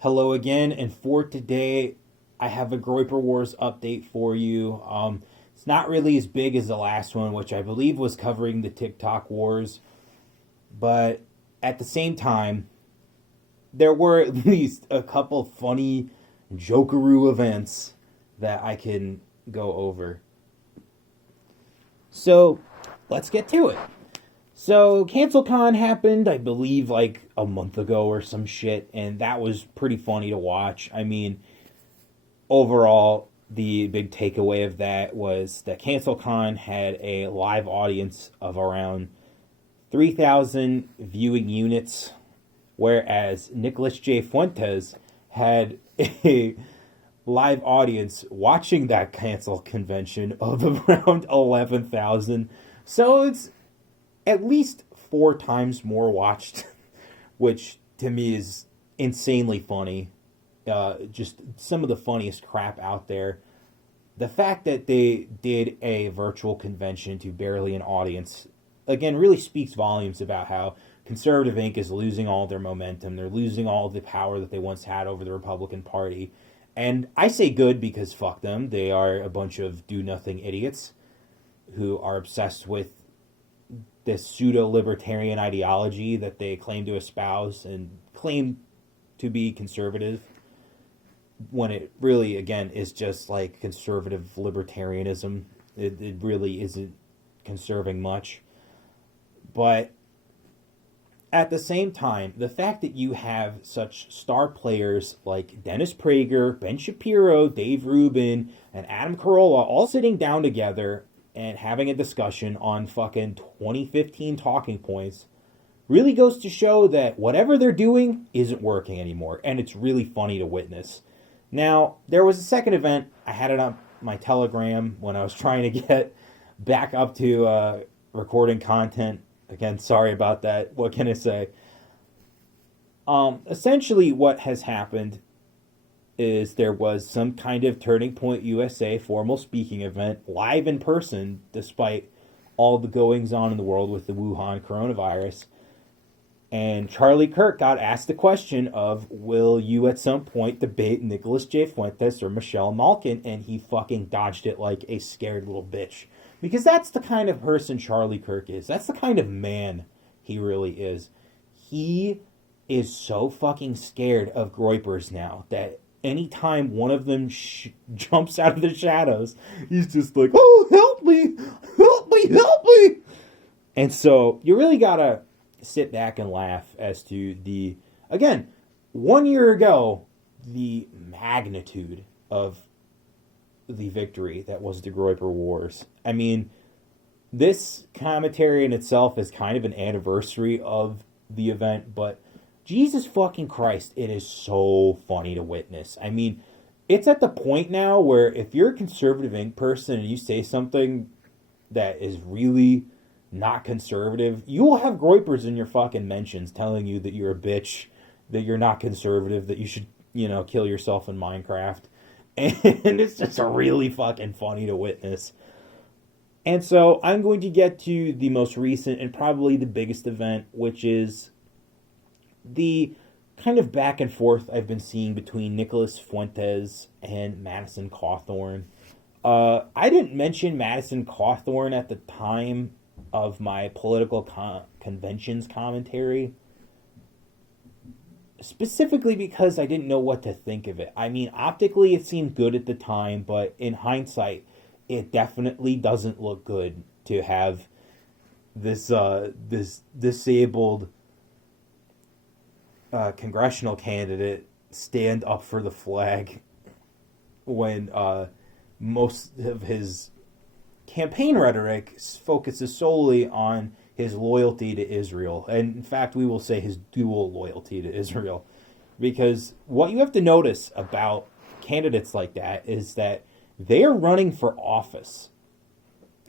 Hello again, and for today, I have a Groyper Wars update for you. It's not really as big as the last one, which I believe was covering the TikTok wars, but at the same time, there were at least a couple funny jokeroo events that I can go over. So, let's get to it. So, CancelCon happened, I believe, like a month ago or some shit, and that was pretty funny to watch. I mean, overall, the big takeaway of that was that CancelCon had a live audience of around 3,000 viewing units, whereas Nicholas J. Fuentes had a live audience watching that cancel convention of around 11,000. So it's at least 4 times more watched, which to me is insanely funny. Just some of the funniest crap out there. The fact that they did a virtual convention to barely an audience, again, really speaks volumes about how Conservative Inc. is losing all their momentum. They're losing all the power that they once had over the Republican Party. And I say good because fuck them. They are a bunch of do-nothing idiots who are obsessed with this pseudo-libertarian ideology that they claim to espouse and claim to be conservative, when it really, again, is just like conservative libertarianism. It really isn't conserving much. But at the same time, the fact that you have such star players like Dennis Prager, Ben Shapiro, Dave Rubin, and Adam Carolla all sitting down together and having a discussion on fucking 2015 talking points really goes to show that whatever they're doing isn't working anymore, and it's really funny to witness. Now, there was a second event. I had it on my Telegram when I was trying to get back up to recording content. Again, sorry about that. What can I say? Essentially, what has happened is there was some kind of Turning Point USA formal speaking event live in person, despite all the goings on in the world with the Wuhan coronavirus. And Charlie Kirk got asked the question of, will you at some point debate Nicholas J. Fuentes or Michelle Malkin? And he fucking dodged it like a scared little bitch. Because that's the kind of person Charlie Kirk is. That's the kind of man he really is. He is so fucking scared of Groypers now that anytime one of them jumps out of the shadows, he's just like, oh, help me, help me, help me. And so you really gotta sit back and laugh as to the, again, 1 year ago, the magnitude of the victory that was the Groyper Wars. I mean, this commentary in itself is kind of an anniversary of the event, but Jesus fucking Christ, it is so funny to witness. I mean, it's at the point now where if you're a Conservative Inc. person and you say something that is really not conservative, you will have Groypers in your fucking mentions telling you that you're a bitch, that you're not conservative, that you should, kill yourself in Minecraft. And it's just really fucking funny to witness. And so I'm going to get to the most recent and probably the biggest event, which is the kind of back and forth I've been seeing between Nicholas Fuentes and Madison Cawthorn. I didn't mention Madison Cawthorn at the time of my political conventions commentary, specifically because I didn't know what to think of it. I mean, optically it seemed good at the time, but in hindsight, it definitely doesn't look good to have this disabled congressional candidate stand up for the flag when most of his campaign rhetoric focuses solely on his loyalty to Israel. And in fact, we will say his dual loyalty to Israel. Because what you have to notice about candidates like that is that they are running for office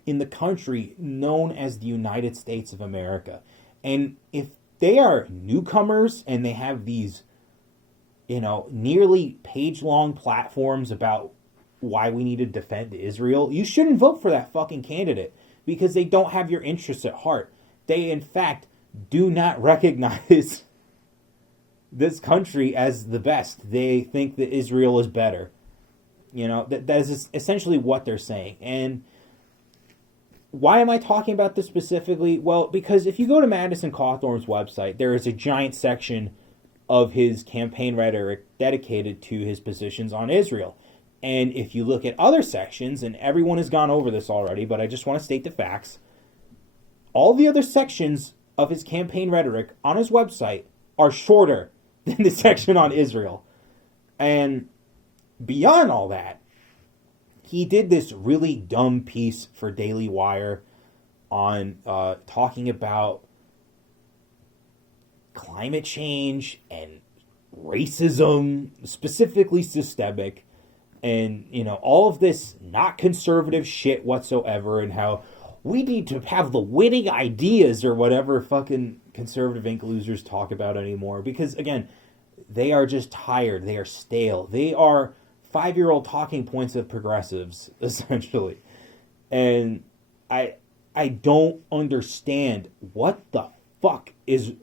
in the country known as the United States of America. And if they are newcomers and they have these, nearly page-long platforms about why we need to defend Israel, you shouldn't vote for that fucking candidate because they don't have your interests at heart. They, in fact, do not recognize this country as the best. They think that Israel is better. That is essentially what they're saying. And why am I talking about this specifically? Well, because if you go to Madison Cawthorn's website, there is a giant section of his campaign rhetoric dedicated to his positions on Israel. And if you look at other sections, and everyone has gone over this already, but I just want to state the facts, all the other sections of his campaign rhetoric on his website are shorter than the section on Israel. And beyond all that, he did this really dumb piece for Daily Wire on talking about climate change and racism, specifically systemic, and, all of this not conservative shit whatsoever, and how we need to have the winning ideas or whatever fucking conservative ink losers talk about anymore. Because, again, they are just tired. They are stale. They are 5-year-old talking points of progressives, essentially. And I don't understand what the fuck is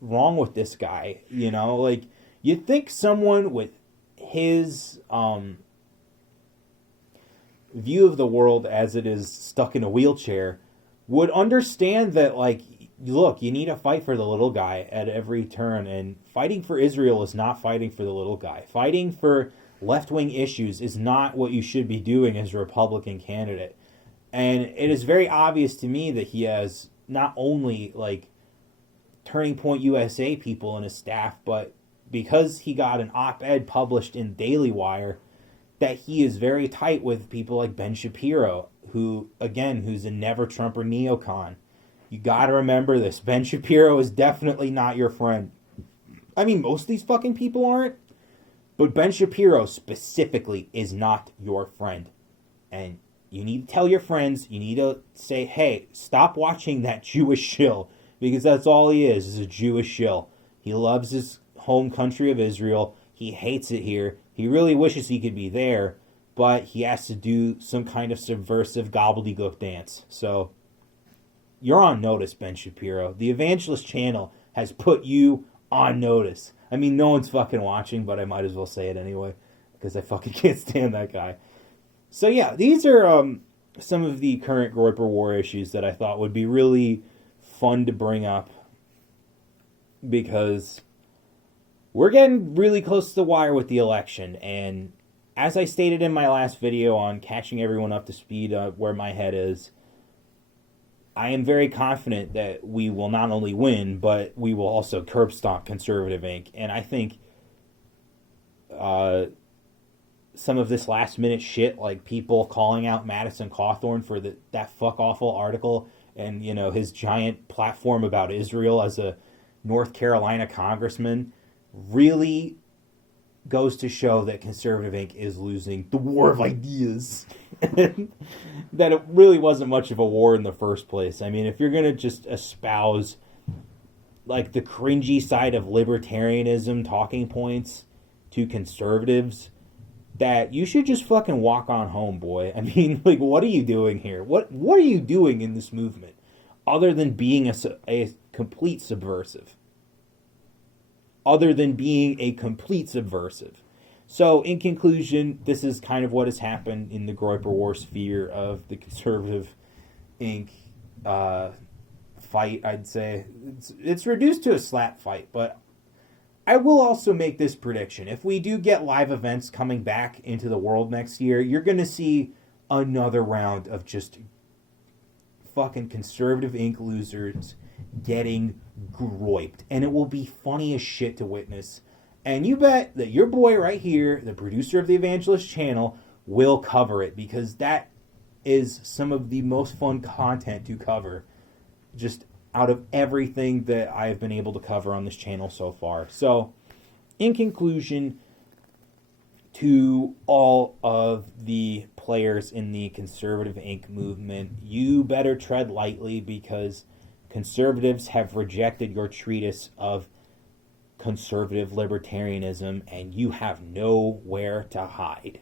wrong with this guy. You'd think someone with his view of the world as it is, stuck in a wheelchair, would understand that, look, you need to fight for the little guy at every turn, and fighting for Israel is not fighting for the little guy. Fighting for left-wing issues is not what you should be doing as a Republican candidate. And it is very obvious to me that he has not only, Turning Point USA people in his staff, but because he got an op-ed published in Daily Wire, that he is very tight with people like Ben Shapiro, who's a never-Trumper neocon. You gotta remember this. Ben Shapiro is definitely not your friend. I mean, most of these fucking people aren't. But Ben Shapiro specifically is not your friend. And you need to tell your friends, you need to say, hey, stop watching that Jewish shill. Because that's all he is a Jewish shill. He loves his home country of Israel. He hates it here. He really wishes he could be there. But he has to do some kind of subversive gobbledygook dance. So, you're on notice, Ben Shapiro. The Evangelist channel has put you on notice. I mean, no one's fucking watching, but I might as well say it anyway. Because I fucking can't stand that guy. So yeah, these are some of the current Groyper War issues that I thought would be really fun to bring up. Because we're getting really close to the wire with the election. And as I stated in my last video on catching everyone up to speed where my head is, I am very confident that we will not only win, but we will also curb stomp conservative ink. And I think some of this last minute shit, like people calling out Madison Cawthorn for that fuck awful article, and his giant platform about Israel as a North Carolina congressman, really goes to show that conservative ink is losing the war of ideas. That it really wasn't much of a war in the first place. I mean, if you're going to just espouse the cringy side of libertarianism talking points to conservatives, that you should just fucking walk on home, boy. I mean, what are you doing here? What are you doing in this movement other than being a complete subversive? Other than being a complete subversive. So, in conclusion, this is kind of what has happened in the Groyper War sphere of the conservative ink fight, I'd say. It's reduced to a slap fight, but I will also make this prediction. If we do get live events coming back into the world next year, you're going to see another round of just fucking conservative ink losers getting groyped. And it will be funny as shit to witness. And you bet that your boy right here, the producer of the Evangelist channel, will cover it. Because that is some of the most fun content to cover. Just out of everything that I've been able to cover on this channel so far. So, in conclusion, to all of the players in the conservative ink movement, you better tread lightly, because conservatives have rejected your treatise of conservative libertarianism, and you have nowhere to hide.